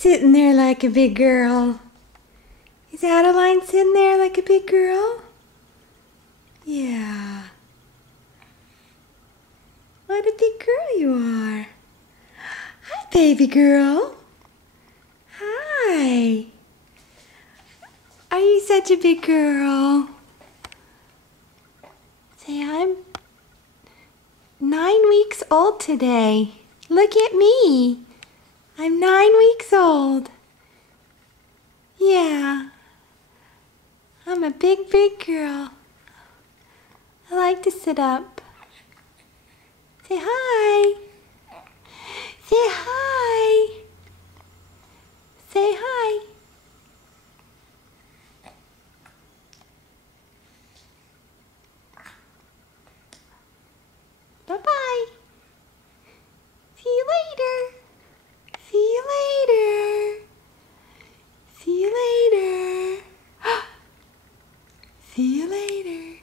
sitting there like a big girl? Is Adeline sitting there like a big girl? Yeah. What a big girl you are. Hi, baby girl. Hi. Are you such a big girl? Say, I'm 9 weeks old today. Look at me. I'm 9 weeks old. Yeah. I'm a big, big girl. I like to sit up. Say hi. Say hi. Say hi. Bye-bye. See you later. See you later. See you later. See you later.